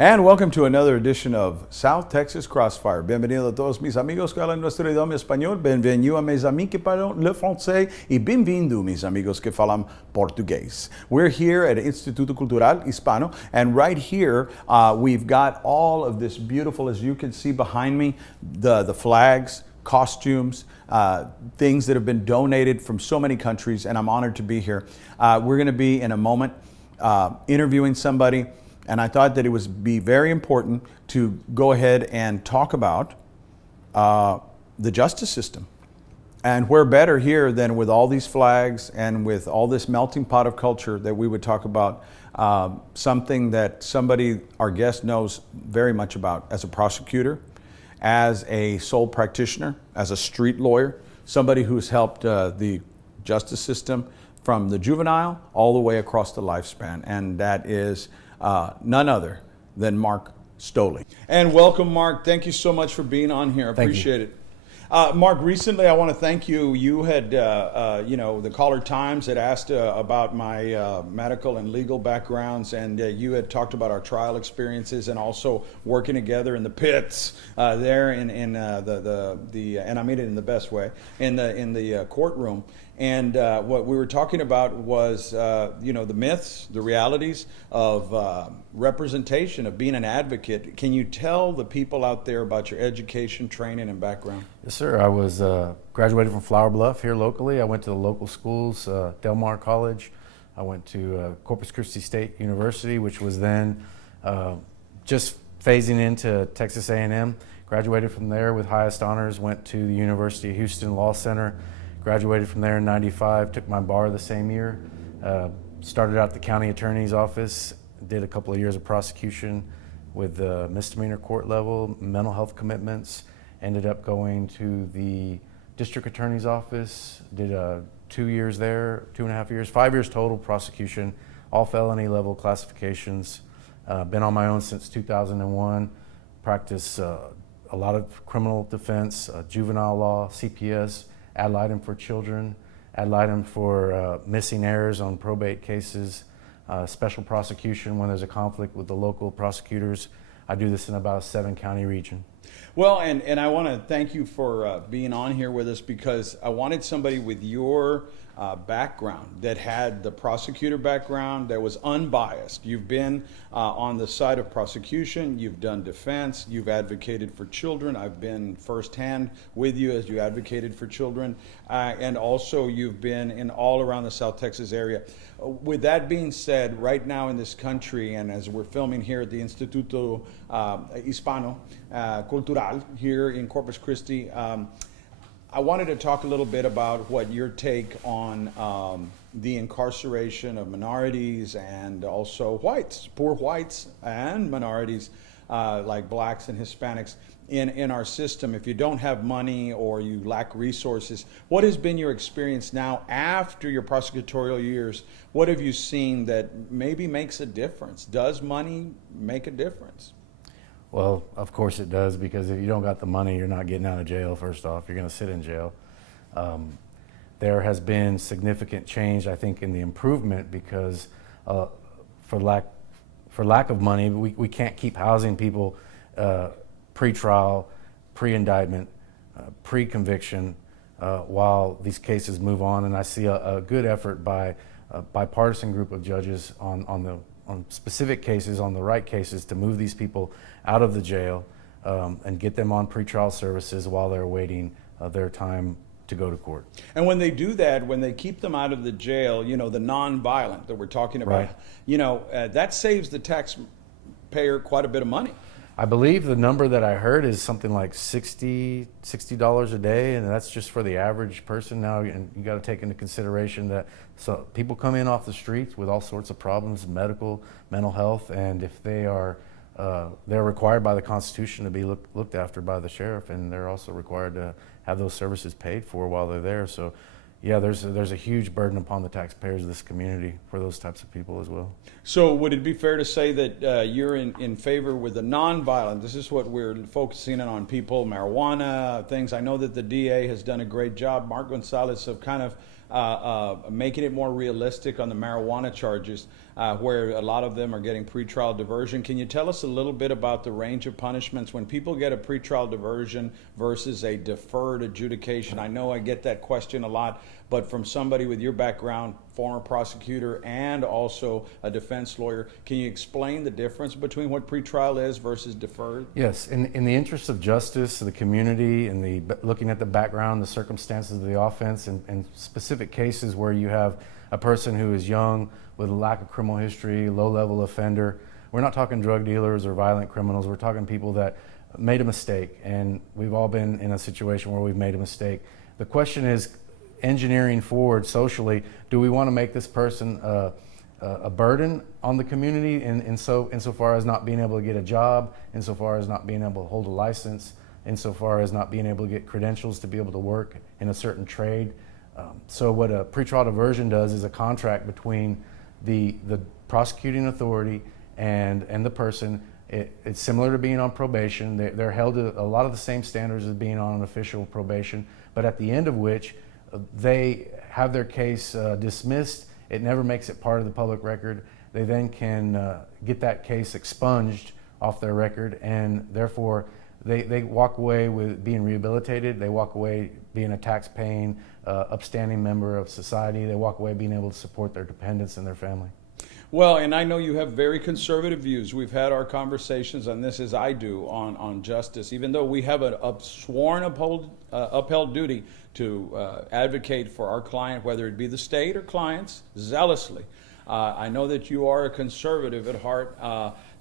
And welcome to another edition of South Texas Crossfire. Bienvenido a todos mis amigos que hablan nuestro idioma español. Bienvenido a mes amis que parlent le français. Y bienvenido mis amigos que falam portugués. We're here at Instituto Cultural Hispano. And right here, we've got all of this beautiful, as you can see behind me, the flags, costumes, things that have been donated from so many countries. And I'm honored to be here. We're going to be, in a moment, interviewing somebody. And I thought that it would be very important to go ahead and talk about the justice system. And where better here than with all these flags and with all this melting pot of culture that we would talk about something that somebody, our guest, knows very much about as a prosecutor, as a sole practitioner, as a street lawyer, somebody who's helped the justice system from the juvenile all the way across the lifespan. And that is none other than Mark Stoley. And welcome, Mark. Thank you so much for being on here. I appreciate it. Mark, recently I want to thank you. You had, the Caller Times had asked about my medical and legal backgrounds, and you had talked about our trial experiences and also working together in the pits there in the and I mean it in the best way, in the courtroom. And what we were talking about was, the myths, the realities of representation, of being an advocate. Can you tell the people out there about your education, training, and background? Yes, sir. I was graduated from Flower Bluff here locally. I went to the local schools, Del Mar College. I went to Corpus Christi State University, which was then just phasing into Texas A&M. Graduated from there with highest honors, went to the University of Houston Law Center. Graduated from there in '95, took my bar the same year, started out at the county attorney's office, did a couple of years of prosecution with the misdemeanor court level, mental health commitments, ended up going to the district attorney's office, did 2 years there, 2.5 years, 5 years total prosecution, all felony level classifications. Been on my own since 2001, practiced a lot of criminal defense, juvenile law, CPS, ad litem for children, ad litem for missing heirs on probate cases, special prosecution when there's a conflict with the local prosecutors. I do this in about a 7-county region. Well, and I want to thank you for being on here with us, because I wanted somebody with your background that had the prosecutor background, that was unbiased. You've been on the side of prosecution, you've done defense, you've advocated for children. I've been firsthand with you as you advocated for children, and also you've been in all around the South Texas area. With that being said, right now in this country, and as we're filming here at the Instituto Hispano Cultural here in Corpus Christi, I wanted to talk a little bit about what your take on the incarceration of minorities and also whites, poor whites and minorities like blacks and Hispanics in our system. If you don't have money or you lack resources, what has been your experience now after your prosecutorial years? What have you seen that maybe makes a difference? Does money make a difference? Well, of course it does, because if you don't got the money, you're not getting out of jail, first off. You're going to sit in jail. There has been significant change, I think, in the improvement, because for lack of money, we can't keep housing people pre-trial, pre-indictment, pre-conviction while these cases move on. And I see a good effort by a bipartisan group of judges on specific cases, on the right cases, to move these people out of the jail and get them on pretrial services while they're awaiting their time to go to court. And when they do that, when they keep them out of the jail, the non-violent that we're talking about, right, that saves the taxpayer quite a bit of money. I believe the number that I heard is something like $60 a day, and that's just for the average person. Now, and you got to take into consideration that people come in off the streets with all sorts of problems, medical, mental health, and if they're required by the Constitution to be looked after by the sheriff, and they're also required to have those services paid for while they're there. So, yeah, there's a huge burden upon the taxpayers of this community for those types of people as well. So would it be fair to say that you're in favor with the nonviolent? This is what we're focusing on people, marijuana, things. I know that the DA has done a great job, Mark Gonzalez, of kind of making it more realistic on the marijuana charges. where a lot of them are getting pretrial diversion. Can you tell us a little bit about the range of punishments when people get a pretrial diversion versus a deferred adjudication? I know I get that question a lot, but from somebody with your background, former prosecutor and also a defense lawyer, can you explain the difference between what pretrial is versus deferred? Yes, in the interest of justice, the community, and looking at the background, the circumstances of the offense, and specific cases where you have a person who is young with a lack of criminal history, low-level offender. We're not talking drug dealers or violent criminals. We're talking people that made a mistake, and we've all been in a situation where we've made a mistake. The question is, engineering forward socially, do we want to make this person a burden on the community insofar as not being able to get a job, insofar as not being able to hold a license, insofar as not being able to get credentials to be able to work in a certain trade? So what a pretrial diversion does is a contract between the prosecuting authority and the person. It's similar to being on probation. They're held to a lot of the same standards as being on an official probation, but at the end of which they have their case dismissed. It never makes it part of the public record. They then can get that case expunged off their record, and therefore they walk away with being rehabilitated. They walk away being a tax-paying, upstanding member of society. They walk away being able to support their dependents and their family. Well, and I know you have very conservative views. We've had our conversations on this, as I do, on justice, even though we have a sworn upheld duty to advocate for our client, whether it be the state or clients, zealously. I know that you are a conservative at heart.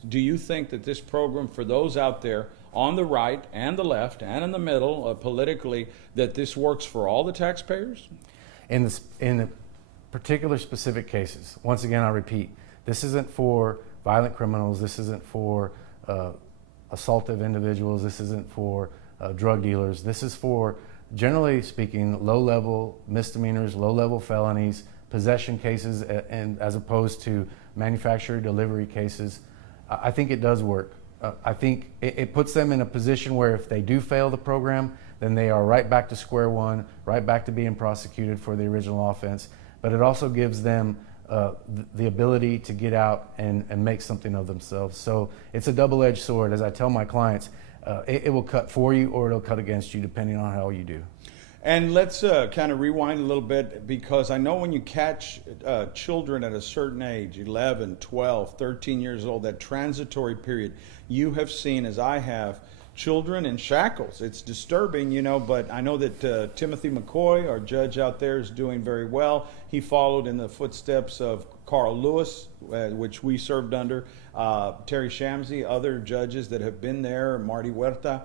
Do you think that this program, for those out there on the right and the left and in the middle politically, that this works for all the taxpayers? In the particular specific cases, once again, I repeat, this isn't for violent criminals. This isn't for assaultive individuals. This isn't for drug dealers. This is for, generally speaking, low-level misdemeanors, low-level felonies, possession cases, and as opposed to manufacturer delivery cases. I think it does work. I think it puts them in a position where if they do fail the program, then they are right back to square one, right back to being prosecuted for the original offense. But it also gives them the ability to get out and make something of themselves. So it's a double-edged sword. As I tell my clients, it will cut for you or it'll cut against you depending on how you do. And let's kind of rewind a little bit, because I know when you catch children at a certain age, 11, 12, 13 years old, that transitory period, you have seen, as I have, children in shackles. It's disturbing, you know, but I know that Timothy McCoy, our judge out there, is doing very well. He followed in the footsteps of Carl Lewis, which we served under, Terry Shamsi, other judges that have been there, Marty Huerta,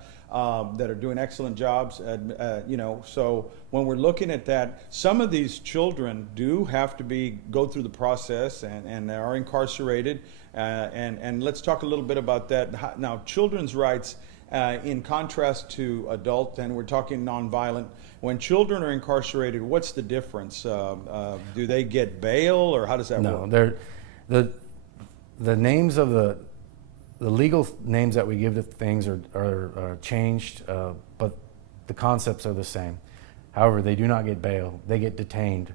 that are doing excellent jobs. You know, so when we're looking at that, some of these children do have to go through the process and they are incarcerated. And let's talk a little bit about that. Now, children's rights, in contrast to adult, and we're talking nonviolent, when children are incarcerated, what's the difference? Do they get bail, or how does that work? No, the names of the legal names that we give to things are changed, but the concepts are the same. However, they do not get bail. They get detained.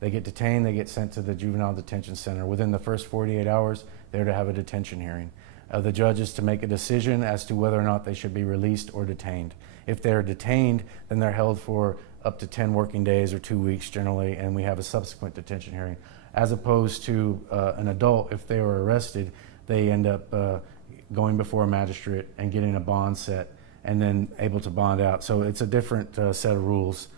They get sent to the juvenile detention center. Within the first 48 hours, they're to have a detention hearing. The judge is to make a decision as to whether or not they should be released or detained. If they're detained, then they're held for up to 10 working days or 2 weeks generally, and we have a subsequent detention hearing. As opposed to an adult, if they were arrested, they end up going before a magistrate and getting a bond set and then able to bond out. So it's a different set of rules.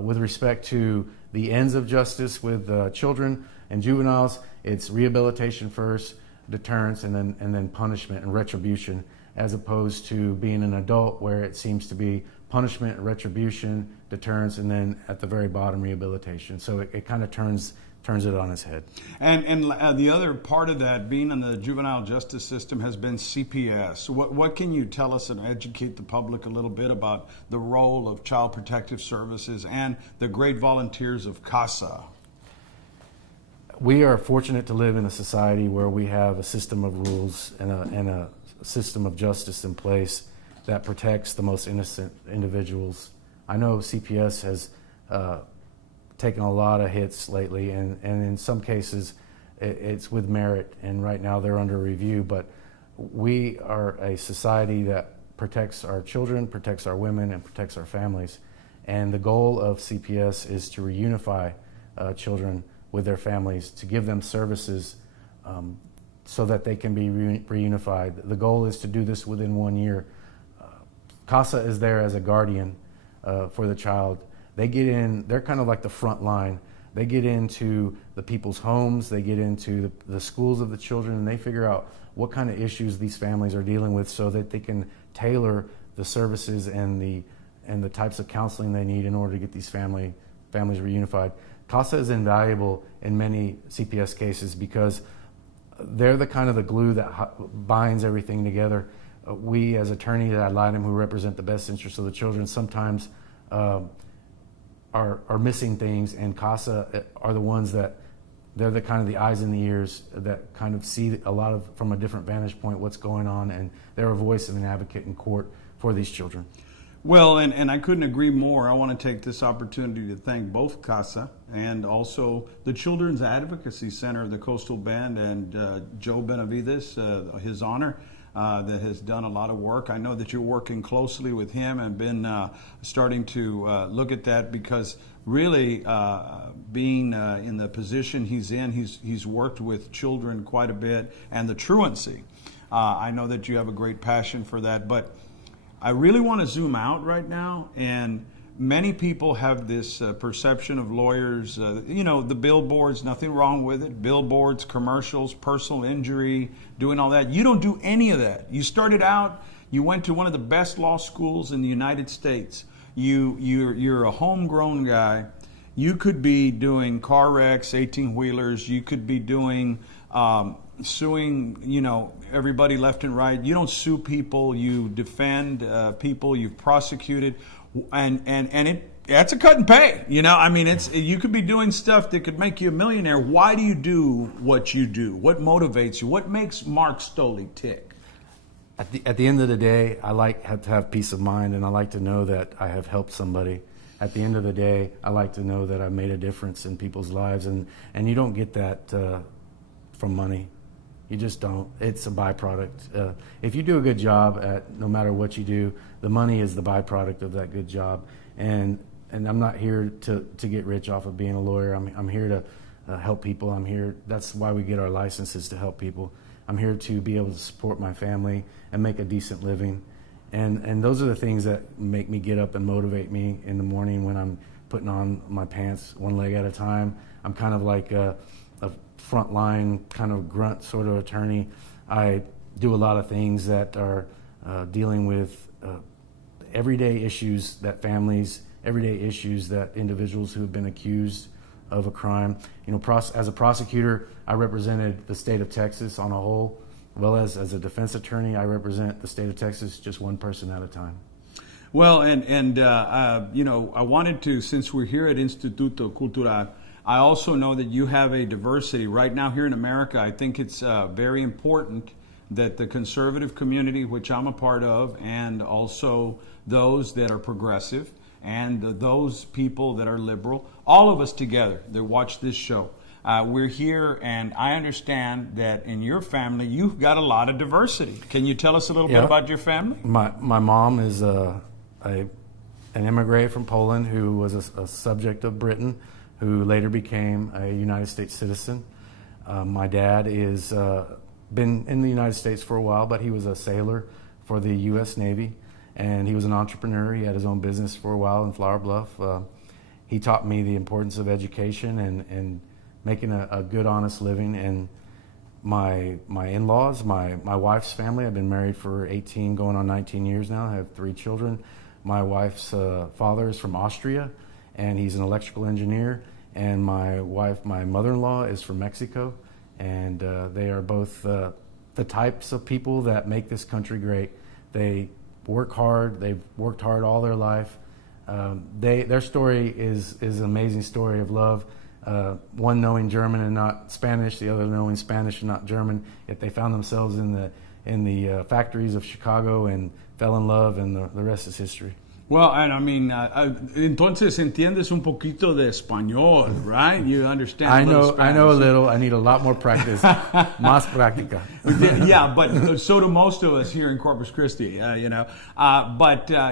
With respect to the ends of justice with children and juveniles, it's rehabilitation first, deterrence, and then punishment and retribution, as opposed to being an adult where it seems to be punishment, retribution, deterrence, and then at the very bottom, rehabilitation. So it kind of turns it on its head. And the other part of that, being in the juvenile justice system, has been CPS. What can you tell us and educate the public a little bit about the role of Child Protective Services and the great volunteers of CASA? We are fortunate to live in a society where we have a system of rules and a system of justice in place that protects the most innocent individuals. I know CPS has taken a lot of hits lately, and in some cases it's with merit, and right now they're under review. But we are a society that protects our children, protects our women, and protects our families. And the goal of CPS is to reunify children with their families, to give them services so that they can be reunified. The goal is to do this within 1 year. CASA is there as a guardian for the child. They get in, they're kind of like the front line. They get into the people's homes, they get into the schools of the children, and they figure out what kind of issues these families are dealing with so that they can tailor the services and the types of counseling they need in order to get these families reunified. CASA is invaluable in many CPS cases because they're the kind of the glue that binds everything together. We, as attorneys ad litem who represent the best interests of the children, sometimes are missing things, and CASA are the ones that they're the kind of the eyes and the ears that kind of see a lot of, from a different vantage point, what's going on, and they're a voice and an advocate in court for these children. Well, and I couldn't agree more. I want to take this opportunity to thank both CASA and also the Children's Advocacy Center of the Coastal Bend and Joe Benavides, his honor, that has done a lot of work. I know that you're working closely with him and been starting to look at that because really being in the position he's in, he's worked with children quite a bit, and the truancy. I know that you have a great passion for that, but I really want to zoom out right now, and many people have this perception of lawyers, the billboards, nothing wrong with it, billboards, commercials, personal injury, doing all that. You don't do any of that. You started out, you went to one of the best law schools in the United States. You're a homegrown guy. You could be doing car wrecks, 18-wheelers. You could be doing suing, everybody left and right. You don't sue people. You defend people. You've prosecuted, and that's a cut and pay. You could be doing stuff that could make you a millionaire. Why do you do what you do? What motivates you? What makes Mark Stoley tick? At the end of the day, I like to have peace of mind, and I like to know that I have helped somebody. At the end of the day, I like to know that I've made a difference in people's lives, and you don't get that from money. You just don't. It's a byproduct. If you do a good job at no matter what you do, the money is the byproduct of that good job. And I'm not here to get rich off of being a lawyer. I'm here to help people. I'm here. That's why we get our licenses, to help people. I'm here to be able to support my family and make a decent living. And those are the things that make me get up and motivate me in the morning when I'm putting on my pants one leg at a time. I'm kind of like a frontline kind of grunt sort of attorney. I do a lot of things that are dealing with everyday issues that families, everyday issues that individuals who have been accused of a crime. As a prosecutor, I represented the state of Texas on a whole. Well, as a defense attorney, I represent the state of Texas just one person at a time. Well, I wanted to, since we're here at Instituto Cultura, I also know that you have a diversity. Right now here in America, I think it's very important that the conservative community, which I'm a part of, and also those that are progressive, and those people that are liberal, all of us together that watch this show, we're here, and I understand that in your family, you've got a lot of diversity. Can you tell us a little bit about your family? My mom is an immigrant from Poland who was a subject of Britain, who later became a United States citizen. My dad is been in the United States for a while, but he was a sailor for the U.S. Navy, and he was an entrepreneur. He had his own business for a while in Flower Bluff. He taught me the importance of education and making a good, honest living. And my in-laws, my wife's family, I've been married for 18, going on 19 years now. I have 3 children. My wife's father is from Austria, and he's an electrical engineer. And my mother-in-law, is from Mexico. And they are both the types of people that make this country great. They work hard. They've worked hard all their life. Their story is an amazing story of love. One knowing German and not Spanish, the other knowing Spanish and not German. Yet they found themselves in the factories of Chicago and fell in love, and the rest is history. Well, and I mean, entonces entiendes un poquito de español, right? You understand I a little know, Spanish. I know a little. I need a lot more practice. Más práctica. Yeah, but so do most of us here in Corpus Christi, you know.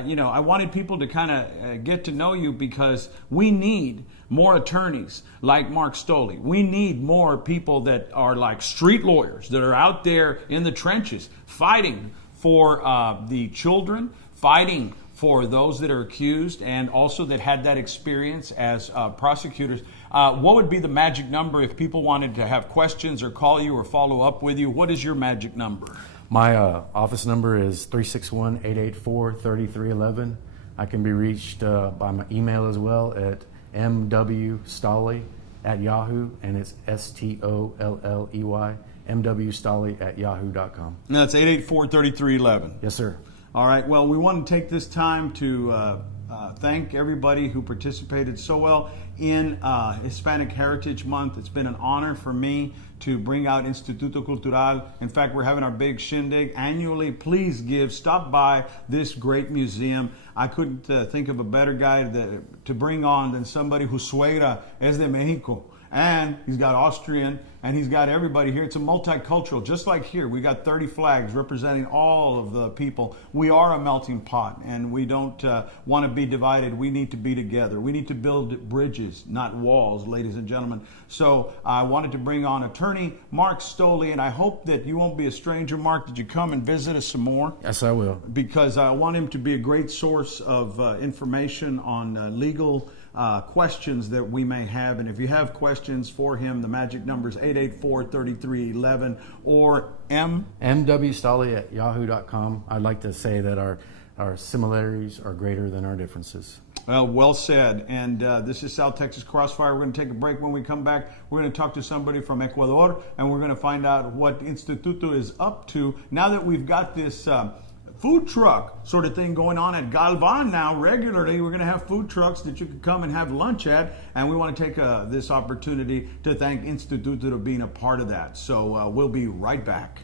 You know, I wanted people to kind of get to know you because we need more attorneys like Mark Stoley. We need more people that are like street lawyers that are out there in the trenches fighting for the children, fighting for those that are accused, and also that had that experience as prosecutors. What would be the magic number if people wanted to have questions or call you or follow up with you? What is your magic number? My office number is 361-884-3311. I can be reached by my email as well at mwstolley@yahoo, and it's STOLLEY, mwstolley@yahoo.com. And that's 884-3311. Yes, sir. All right. Well, we want to take this time to thank everybody who participated so well in Hispanic Heritage Month. It's been an honor for me to bring out Instituto Cultural. In fact, we're having our big shindig annually. Please stop by this great museum. I couldn't think of a better guy to bring on than somebody whose suegra es de Mexico. And he's got Austrian, and he's got everybody here. It's a multicultural, just like here. We got 30 flags representing all of the people. We are a melting pot, and we don't want to be divided. We need to be together. We need to build bridges, not walls, ladies and gentlemen. So I wanted to bring on attorney Mark Stoley, and I hope that you won't be a stranger. Mark, did you come and visit us some more? Yes, I will. Because I want him to be a great source of information on legal questions that we may have. And if you have questions for him, the magic number is 884-3311 or mwstolley@yahoo.com. I'd like to say that our similarities are greater than our differences. Well said. And this is South Texas Crossfire. We're going to take a break. When we come back, we're going to talk to somebody from Ecuador, and we're going to find out what Instituto is up to now that we've got this food truck sort of thing going on at Galvan now regularly. We're going to have food trucks that you can come and have lunch at, and we want to take this opportunity to thank Instituto for being a part of that. So we'll be right back.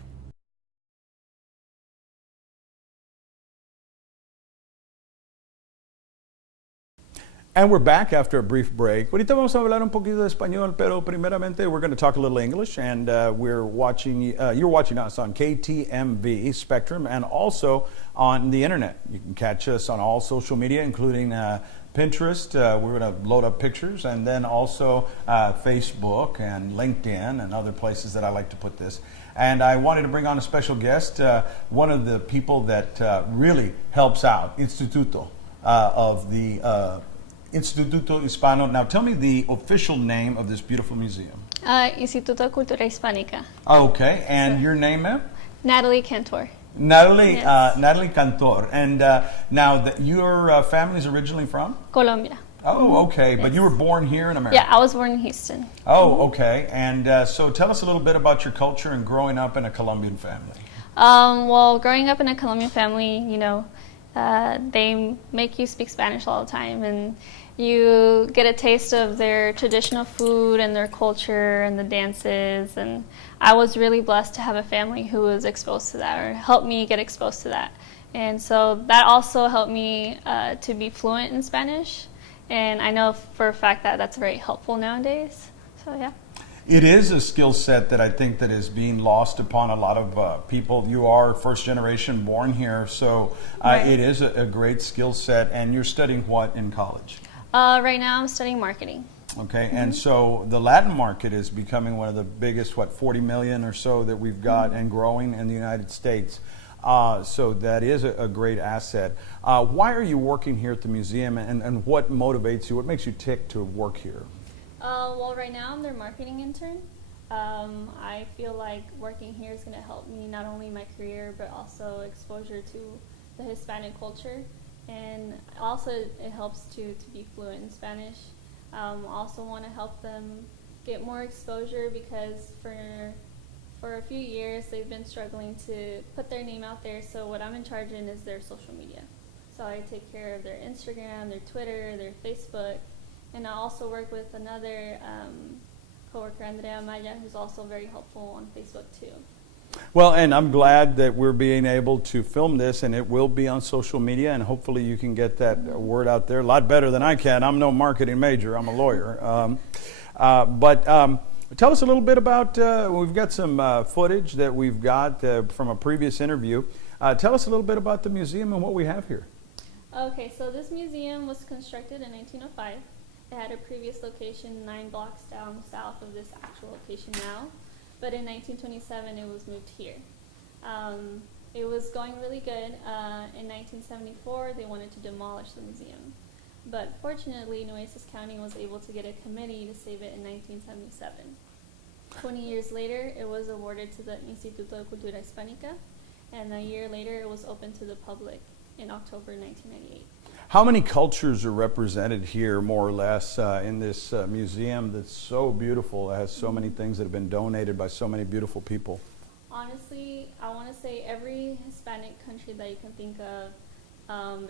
And we're back after a brief break. Ahorita vamos a hablar un poquito de español, pero primeramente we're going to talk a little English, and you're watching us on KTMV Spectrum and also on the internet. You can catch us on all social media, including Pinterest. We're going to load up pictures, and then also Facebook and LinkedIn and other places that I like to put this. And I wanted to bring on a special guest, one of the people that really helps out Instituto of the Instituto Hispano. Now tell me the official name of this beautiful museum. Instituto Cultura Hispanica. Okay, and your name, ma'am? Natalie Cantor. Natalie, Yes. Natalie Cantor. And now your family is originally from? Colombia. Oh, okay, but Yes. you were born here in America? Yeah, I was born in Houston. Oh, okay. And so tell us a little bit about your culture and growing up in a Colombian family. Well, growing up in a Colombian family, you know, they make you speak Spanish all the time, and you get a taste of their traditional food and their culture and the dances. And I was really blessed to have a family who was exposed to that, or helped me get exposed to that. And so that also helped me to be fluent in Spanish. And I know for a fact that that's very helpful nowadays. So yeah. It is a skill set that I think that is being lost upon a lot of people. You are first generation born here, so Right. it is a great skill set. And you're studying what in college? Right now I'm studying marketing. Okay, and so the Latin market is becoming one of the biggest, 40 million or so that we've got and growing in the United States. So that is a great asset. Why are you working here at the museum, and what motivates you? What makes you tick to work here? Well, right now I'm their marketing intern. I feel like working here is going to help me not only in my career, but also exposure to the Hispanic culture. And also it helps to be fluent in Spanish. Also want to help them get more exposure, because for a few years they've been struggling to put their name out there. So what I'm in charge in is their social media. So I take care of their Instagram, their Twitter, their Facebook. And I also work with another coworker, Andrea Maya, who's also very helpful on Facebook too. Well, and I'm glad that we're being able to film this, and it will be on social media, and hopefully you can get that word out there a lot better than I can. I'm no marketing major, I'm a lawyer. But tell us a little bit about, we've got some footage that we've got from a previous interview. Tell us a little bit about the museum and what we have here. Okay, so this museum was constructed in 1905. It had a previous location 9 blocks down south of this actual location now. But in 1927, it was moved here. It was going really good. In 1974, they wanted to demolish the museum. But fortunately, Nueces County was able to get a committee to save it in 1977. 20 years later, it was awarded to the Instituto de Cultura Hispanica, and a year later, it was open to the public in October 1998. How many cultures are represented here, more or less, in this museum that's so beautiful? It has so many things that have been donated by so many beautiful people. Honestly, I want to say every Hispanic country that you can think of,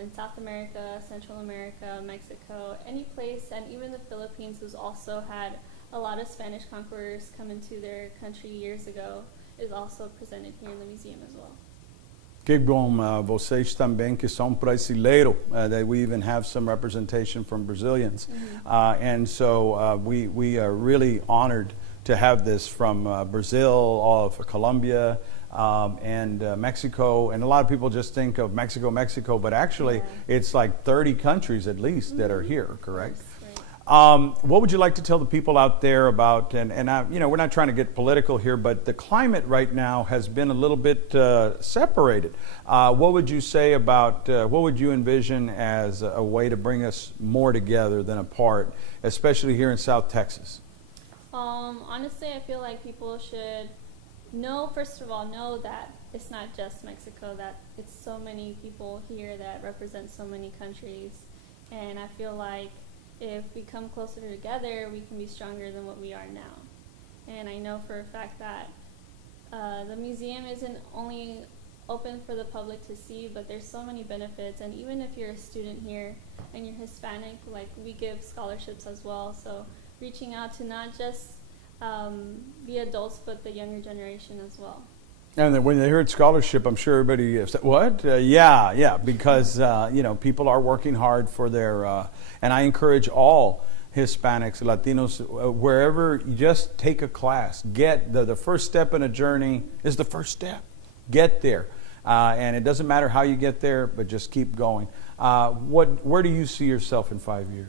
in South America, Central America, Mexico, any place, and even the Philippines, who's also had a lot of Spanish conquerors come into their country years ago, is also presented here in the museum as well. Que bom, vocês também que são brasileiro, that we even have some representation from Brazilians. And so we are really honored to have this from Brazil, all of Colombia, and Mexico. And a lot of people just think of Mexico, but actually it's like 30 countries at least that are here, correct? What would you like to tell the people out there about, and you know, we're not trying to get political here, but the climate right now has been a little bit separated. What would you say about, what would you envision as a way to bring us more together than apart, especially here in South Texas? Honestly, I feel like people should know, first of all, know that it's not just Mexico, that it's so many people here that represent so many countries. And I feel like if we come closer together, we can be stronger than what we are now. And I know for a fact that the museum isn't only open for the public to see, but there's so many benefits. And even if you're a student here and you're Hispanic, like, we give scholarships as well. So reaching out to not just the adults, but the younger generation as well. And then when they heard scholarship, I'm sure everybody said, what? Yeah, because you know, people are working hard for their, and I encourage all Hispanics, Latinos, wherever, you just take a class. Get the first step in a journey is the first step. Get there. And it doesn't matter how you get there, but just keep going. Where do you see yourself in 5 years?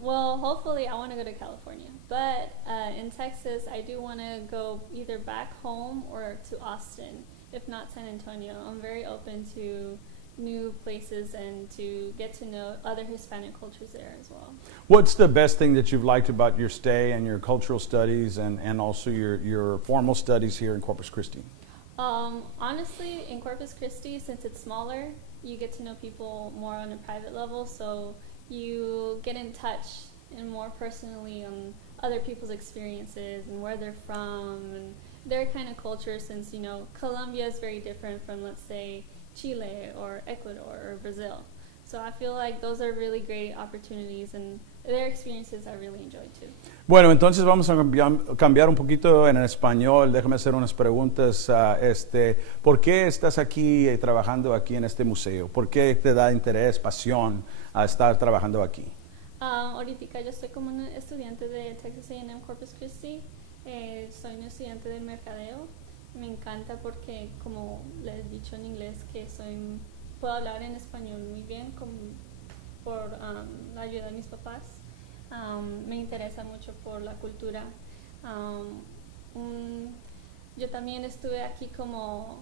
Well, hopefully I want to go to California, but in Texas I do want to go either back home or to Austin, if not San Antonio. I'm very open to new places and to get to know other Hispanic cultures there as well. What's the best thing that you've liked about your stay and your cultural studies and also your formal studies here in Corpus Christi? Honestly, in Corpus Christi, since it's smaller, you get to know people more on a private level, so you get in touch and more personally on other people's experiences and where they're from and their kind of culture, since, you know, Colombia is very different from, let's say, Chile or Ecuador or Brazil. So I feel like those are really great opportunities and their experiences I really enjoyed too. Bueno, entonces vamos a cambiar un poquito en el español. Déjame hacer unas preguntas. ¿Por qué estás aquí trabajando aquí en este museo? ¿Por qué te da interés, pasión a estar trabajando aquí? Ahorita yo estoy como una estudiante de Texas A&M Corpus Christi. Soy una estudiante de mercadeo. Me encanta porque, como les he dicho en inglés, que puedo hablar en español muy bien por la ayuda de mis papás. Me interesa mucho por la cultura. Yo también estuve aquí como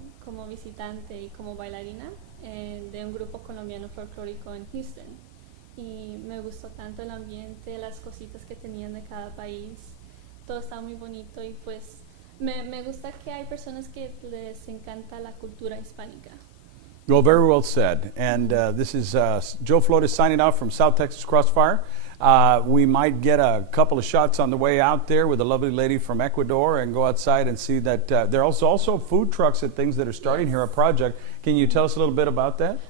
visitante y como bailarina de un grupo colombiano folclórico en Houston. Y me gustó tanto el ambiente, las cositas que tenían de cada país. Todo estaba muy bonito y pues me gusta que hay personas que les encanta la cultura hispánica. Well, very well said. And this is Joe Flores signing out from South Texas Crossfire. We might get a couple of shots on the way out there with a lovely lady from Ecuador and go outside and see that there are also food trucks and things that are starting here, a project. Can you tell us a little bit about that?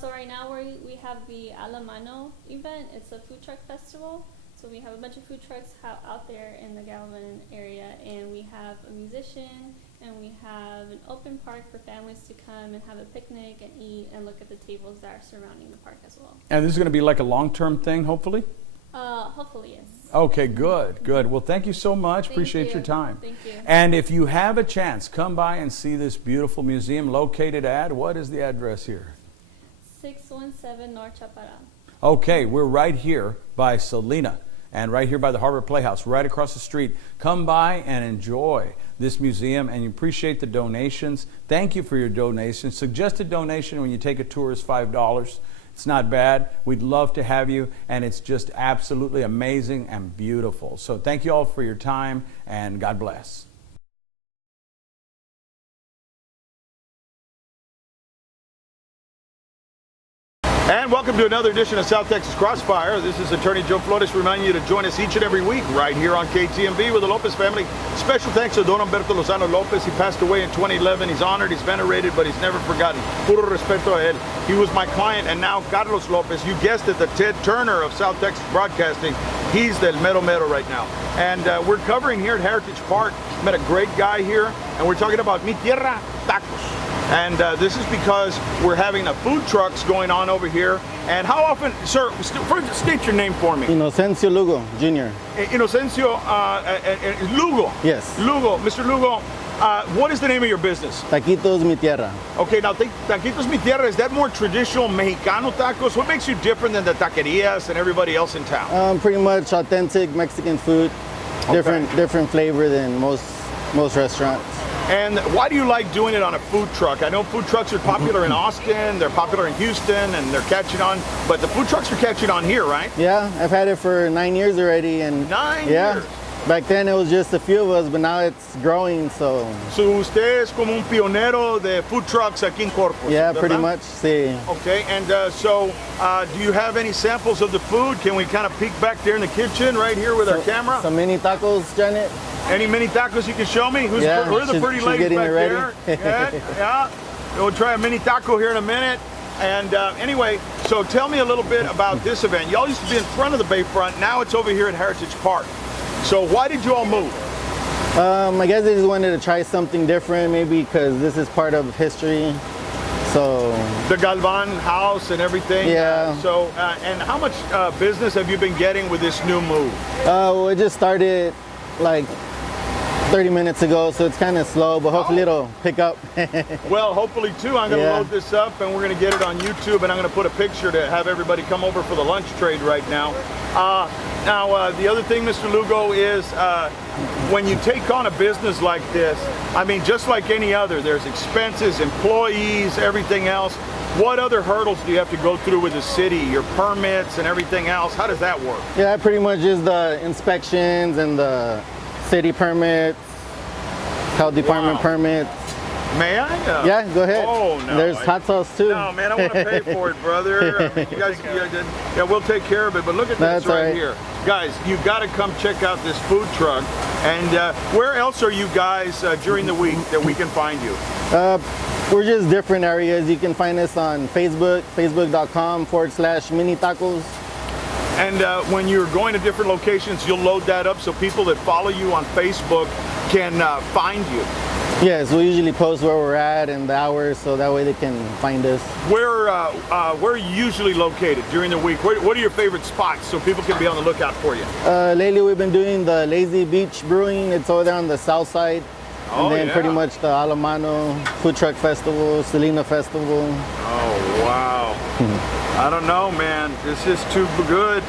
So right now we have the Alamano event. It's a food truck festival. So we have a bunch of food trucks out there in the Galvin area, and we have a musician, and we have an open park for families to come and have a picnic and eat and look at the tables that are surrounding the park as well. And this is going to be like a long-term thing, hopefully? Hopefully, yes. Okay, good, good. Well, thank you so much. Appreciate your time. Thank you. And if you have a chance, come by and see this beautiful museum located at, what is the address here? 617 North Chaparral. Okay, we're right here by Salina and right here by the Harbor Playhouse, right across the street. Come by and enjoy this museum, and you appreciate the donations. Thank you for your donations. Suggested donation when you take a tour is $5. It's not bad. We'd love to have you, and it's just absolutely amazing and beautiful. So thank you all for your time, and God bless. And welcome to another edition of South Texas Crossfire. This is Attorney Joe Flores reminding you to join us each and every week right here on KTMB with the Lopez family. Special thanks to Don Humberto Lozano Lopez. He passed away in 2011. He's honored, he's venerated, but he's never forgotten. Puro respeto a él. He was my client, and now Carlos Lopez, you guessed it, the Ted Turner of South Texas Broadcasting. He's the mero mero right now. And we're covering here at Heritage Park. Met a great guy here, and we're talking about Mi Tierra Tacos. And this is because we're having the food trucks going on over here. And how often, sir, first state your name for me. Inocencio Lugo, Jr. Inocencio Lugo. Yes. Lugo, Mr. Lugo, what is the name of your business? Taquitos Mi Tierra. Okay, now Taquitos Mi Tierra, is that more traditional Mexicano tacos? What makes you different than the taquerias and everybody else in town? Pretty much authentic Mexican food. Okay. Different flavor than most restaurants. And why do you like doing it on a food truck? I know food trucks are popular in Austin, they're popular in Houston, and they're catching on, but the food trucks are catching on here, right? Yeah, I've had it for 9 years already, and 9 yeah, years. Back then it was just a few of us, but now it's growing. So usted es como un pionero de food trucks aquí en Corpus. yeah, ¿verdad? pretty much. Sí. Okay, and do you have any samples of the food? Can we kind of peek back there in the kitchen right here with our camera? Some mini tacos, Janet. Any mini tacos you can show me? Who are the pretty she's ladies getting back it ready. there? Yeah. We'll try a mini taco here in a minute. And anyway, so tell me a little bit about this event. Y'all used to be in front of the Bayfront. Now it's over here at Heritage Park. So why did you all move? I guess they just wanted to try something different, maybe because this is part of history. So the Galvan house and everything. Yeah. So and how much business have you been getting with this new move? well, it just started like 30 minutes ago, so it's kind of slow, but hopefully it'll pick up. Well, hopefully too. I'm going to Yeah. load this up, and we're going to get it on YouTube, and I'm going to put a picture to have everybody come over for the lunch trade right now. The other thing, Mr. Lugo, is when you take on a business like this, I mean, just like any other, there's expenses, employees, everything else. What other hurdles do you have to go through with the city, your permits and everything else? How does that work? Yeah, pretty much is the inspections and the city permits, health department Wow. permits. May I? Yeah, go ahead. Oh, no. There's hot sauce too. No, man, I want to pay for it, brother. I mean, you guys, yeah, we'll take care of it. But look at this That's right right. here. Guys, you've got to come check out this food truck. And where else are you guys during the week that we can find you? We're just different areas. You can find us on Facebook, facebook.com/mini tacos. And when you're going to different locations, you'll load that up so people that follow you on Facebook can find you. Yes, we usually post where we're at and the hours, so that way they can find us. Where are you usually located during the week? What are your favorite spots so people can be on the lookout for you? Lately we've been doing the Lazy Beach Brewing. It's over there on the south side. Oh, And then yeah. pretty much the Alamano Food Truck Festival, Selena Festival. Oh, wow. I don't know, man. This is too good.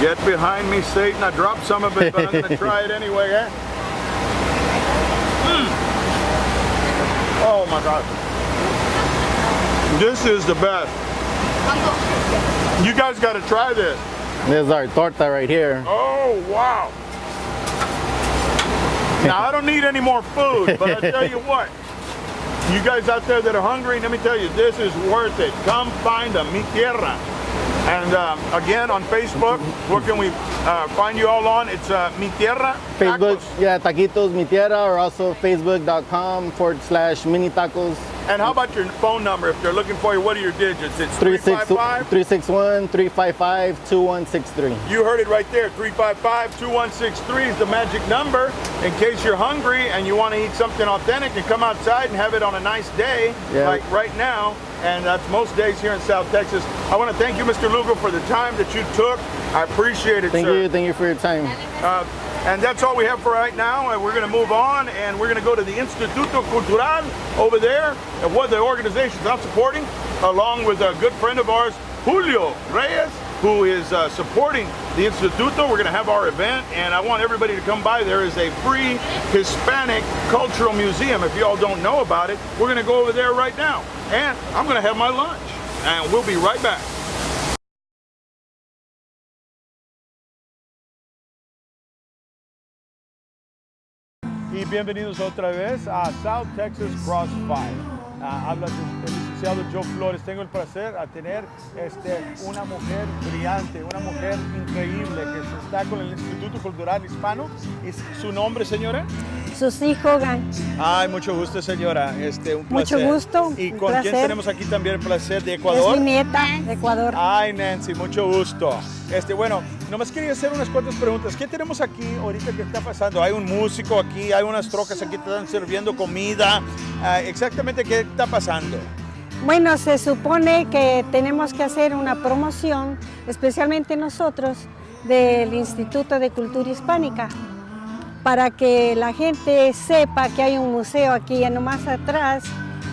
Get behind me, Satan. I dropped some of it, but I'm going to try it anyway, eh? Oh, my God. This is the best. You guys got to try this. There's our torta right here. Oh, wow. Now, I don't need any more food, but I tell you what. You guys out there that are hungry, let me tell you, this is worth it. Come find them, Mi Tierra. And again, on Facebook, what can we find you all on? It's Mi Tierra Facebook, Tacos. yeah, Taquitos Mi Tierra, or also facebook.com/mini tacos. And how about your phone number? If they're looking for you, what are your digits? It's 355? 361-355-2163. You heard it right there. 355-2163 is the magic number in case you're hungry and you want to eat something authentic and come outside and have it on a nice day, like right now. And that's most days here in South Texas. I want to thank you, Mr. Lugo, for the time that you took. I appreciate it, sir. Thank you for your time. And that's all we have for right now. And we're going to move on, and we're going to go to the Instituto Cultural over there, and what the organizations I'm supporting, along with a good friend of ours, Julio Reyes, who is supporting the Instituto. We're going to have our event, and I want everybody to come by. There is a free Hispanic cultural museum. If you all don't know about it, we're going to go over there right now. And I'm going to have my lunch, and we'll be right back. Y bienvenidos otra vez a South Texas Crossfire. Habla el licenciado Joe Flores. Tengo el placer a tener una mujer brillante, una mujer increíble que está con el Instituto Cultural Hispano. ¿Y su nombre, señora? Susi Hogan. Ay, mucho gusto, señora. Un placer. Mucho gusto. ¿Y con quién tenemos aquí también el placer? ¿De Ecuador? Es mi nieta de Ecuador. Ay, Nancy, mucho gusto. Bueno, nomás quería hacer unas cuantas preguntas. ¿Qué tenemos aquí ahorita que está pasando? Hay un músico aquí, hay unas trocas aquí que están sirviendo comida. Exactamente, ¿qué está pasando? Bueno, se supone que tenemos que hacer una promoción, especialmente nosotros, del Instituto de Cultura Hispánica, para que la gente sepa que hay un museo aquí ya nomás atrás,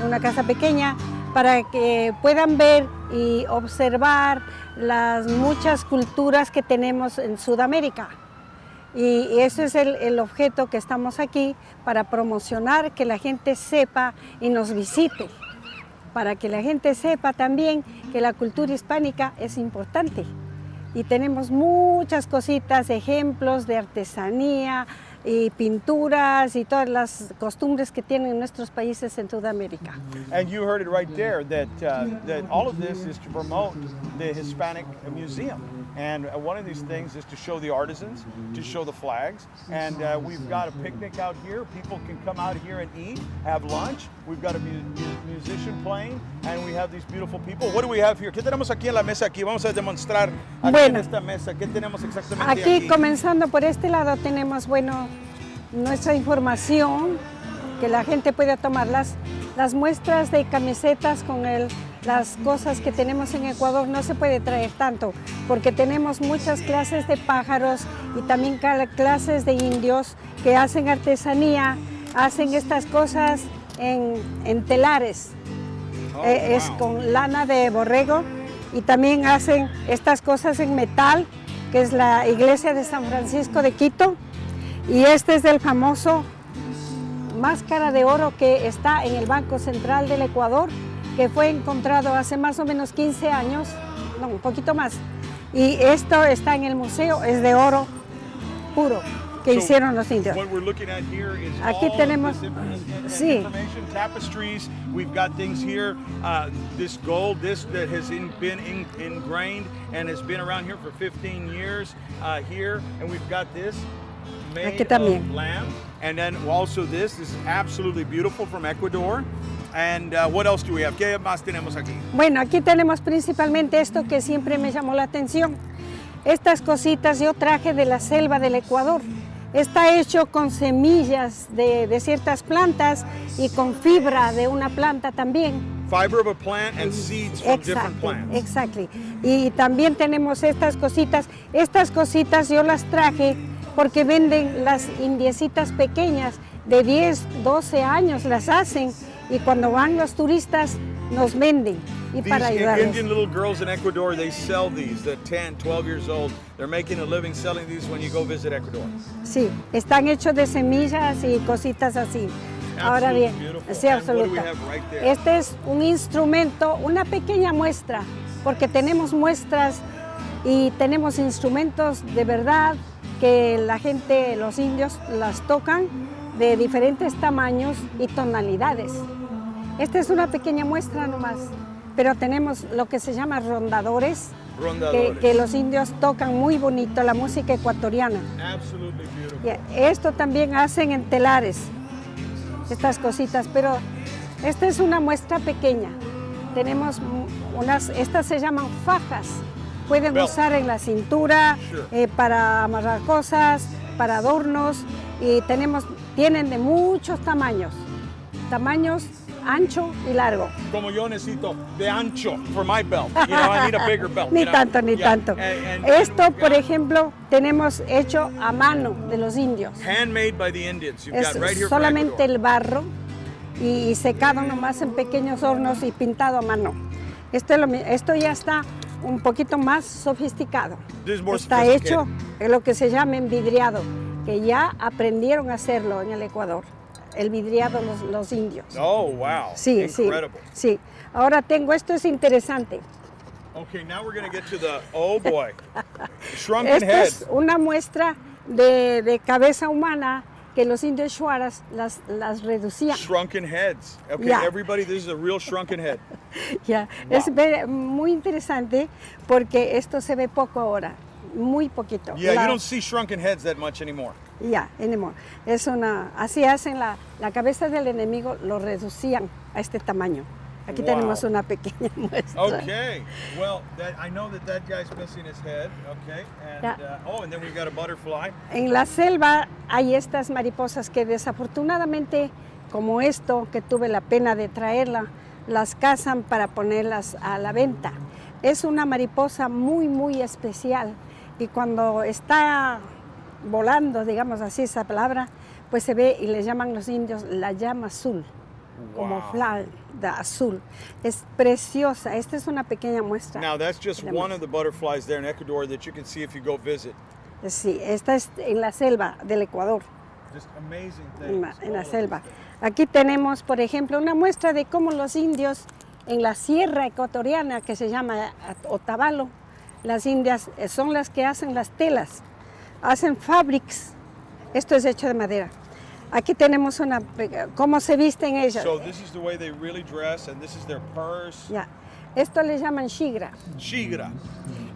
una casa pequeña, para que puedan ver y observar las muchas culturas que tenemos en Sudamérica. Y ese es el objeto que estamos aquí, para promocionar, que la gente sepa y nos visite, para que la gente sepa también que la cultura hispánica es importante. Y tenemos muchas cositas, ejemplos de artesanía y pinturas y todas las costumbres que tienen nuestros países en Sudamérica. And you heard it right there, that all of this is to promote the Hispanic Museum. And one of these things is to show the artisans, to show the flags. And we've got a picnic out here. People can come out here and eat, have lunch. We've got a musician playing, and we have these beautiful people. What do we have here? ¿Qué tenemos aquí en la mesa aquí? Vamos a demostrar aquí en esta mesa. ¿Qué tenemos exactamente aquí? Aquí, comenzando por este lado, tenemos, nuestra información, que la gente pueda tomar las muestras de camisetas con las cosas que tenemos en Ecuador. No se puede traer tanto, porque tenemos muchas clases de pájaros y también clases de indios que hacen artesanía, hacen estas cosas en telares. Es con lana de borrego, y también hacen estas cosas en metal, que es la iglesia de San Francisco de Quito. Y este es el famoso máscara de oro que está en el Banco Central del Ecuador, que fue encontrado hace más o menos 15 años, no, un poquito más. Y esto está en el museo, es de oro puro, que hicieron los indios. Aquí tenemos, sí. Tapestries, we've got things here, this gold, this that has been ingrained and has been around here for 15 years here, and we've got this made of lamb, and then also this is absolutely beautiful from Ecuador. And what else do we have? ¿Qué más tenemos aquí? Bueno, aquí tenemos principalmente esto que siempre me llamó la atención. Estas cositas yo traje de la selva del Ecuador. Está hecho con semillas de ciertas plantas y con fibra de una planta también. Fiber of a plant and seeds from different plants. Exactly. Y también tenemos estas cositas. Estas cositas yo las traje porque venden las indiecitas pequeñas de 10, 12 años, las hacen, y cuando van los turistas nos venden. Y para ayudarles. Indian little girls in Ecuador, they sell these, they're 10, 12 years old. They're making a living selling these when you go visit Ecuador. Sí, están hechos de semillas y cositas así. Ahora bien, sí, absoluta. Este es un instrumento, una pequeña muestra, porque tenemos muestras y tenemos instrumentos de verdad que la gente, los indios, las tocan de diferentes tamaños y tonalidades. Esta es una pequeña muestra nomás, pero tenemos lo que se llama rondadores, que los indios tocan muy bonito, la música ecuatoriana. Esto también hacen en telares, estas cositas, pero Esta es una muestra pequeña. Tenemos estas se llaman fajas. Pueden Belt. usar en la cintura, Sure. para amarrar cosas, para adornos. Y tienen de muchos tamaños. Tamaños ancho y largo. Como yo necesito de ancho for my belt. You know, I need a bigger belt. Ni you know? tanto, ni Yeah. tanto. And Esto, por ejemplo, tenemos hecho a mano de los indios. handmade by the Indians. You've Es got right here from solamente Ecuador. el barro y secado nomás en pequeños hornos y pintado a mano. Esto ya está un poquito más sofisticado. This is more Está sophisticated. hecho en lo que se llama envidriado, que ya aprendieron a hacerlo en el Ecuador. El vidriado los indios. Oh, wow. Sí, Incredible. sí, sí. Ahora esto es interesante. Okay, now we're going to get to the, oh boy, shrunken Esta head. es una muestra de cabeza humana que los indios shuaras las reducían. Shrunken heads. Okay, Yeah. everybody, this is a real shrunken head. Ya, es muy interesante porque esto se ve poco ahora, muy poquito. Yeah, you don't see shrunken heads that much anymore. Ya, anymore. Así hacen la cabeza del enemigo, lo reducían a este tamaño. Aquí Wow. tenemos una pequeña muestra. Okay, well, I know that guy's missing his head. Okay, and Yeah. and then we've got a butterfly. En la selva hay estas mariposas que desafortunadamente, como esto, que tuve la pena de traerla, las cazan para ponerlas a la venta. Es una mariposa muy, muy especial y cuando está volando, digamos así esa palabra, pues se ve y le llaman los indios la llama azul, como Wow. flag de azul. Es preciosa. Esta es una pequeña muestra. Now that's just Tenemos. one of the butterflies there in Ecuador that you can see if you go visit. Sí, esta es en la selva del Ecuador. Just amazing En things. la selva. Aquí tenemos, por ejemplo, una muestra de cómo los indios en la sierra ecuatoriana, que se llama Otavalo, las indias son las que hacen las telas, hacen fabrics. Esto es hecho de madera. Aquí tenemos cómo se visten ellas. So this is the way they really dress, and this is their purse. Ya. Esto le llaman shigra. Shigra.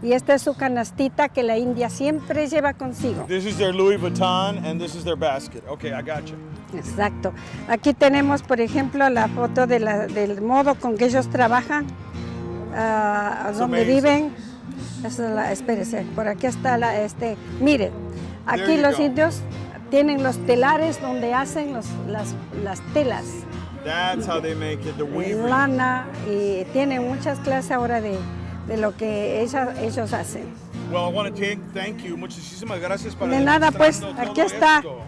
Y esta es su canastita que la india siempre lleva consigo. This is their Louis Vuitton, and this is their basket. Okay, I got you. Exacto. Aquí tenemos, por ejemplo, la foto del modo con que ellos trabajan, donde amazing. viven. Espérese, por aquí está mire, aquí There you los go. indios tienen los telares donde hacen las telas, That's how they make it, the weaving. lana, y tienen muchas clases ahora de lo que ellos hacen. Well, I want to thank you. Muchísimas gracias para De nada, pues, demostrando aquí todo está. esto.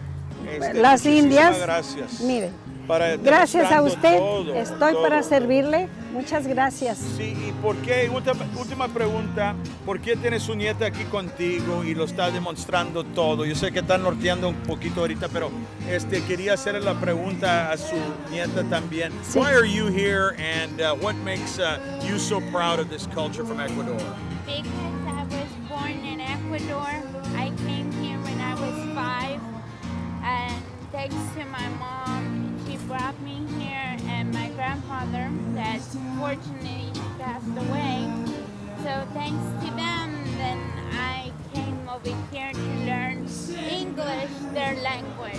Las muchísimas indias, gracias. mire, Para gracias a demostrando usted, todo, estoy todo. para servirle, muchas gracias. Sí, ¿y por qué? Última pregunta, ¿por qué tienes su nieta aquí contigo y lo está demostrando todo? Yo sé que están norteando un poquito ahorita, pero quería hacerle la pregunta a su nieta también. Sí. Why are you here and what makes you so proud of this culture from Ecuador? Because I was born in Ecuador. I came here when I was 5, and thanks to my mom, she brought me here, and my grandfather that fortunately passed away. So thanks to them, then I came over here to learn English, their language.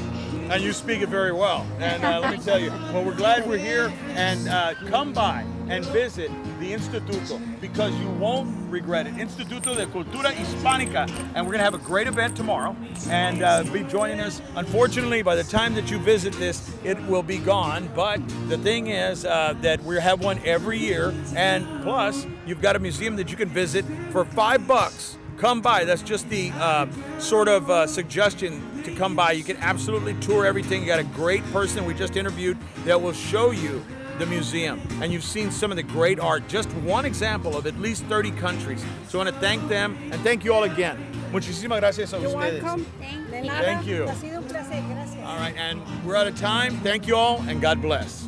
And you speak it very well. And let me tell you, well, we're glad we're here. And come by and visit the Instituto because you won't regret it. Instituto de Cultura Hispanica. And we're going to have a great event tomorrow and be joining us. Unfortunately, by the time that you visit this, it will be gone. But the thing is that we have one every year. And plus, you've got a museum that you can visit for $5. Come by. That's just the sort of suggestion to come by. You can absolutely tour everything. You got a great person we just interviewed that will show you the museum. And you've seen some of the great art. Just one example of at least 30 countries. So I want to thank them and thank you all again. Muchísimas gracias a You're ustedes. welcome. Thank De you. nada. Thank you. Ha sido un placer. Gracias. All right, and we're out of time. Thank you all and God bless.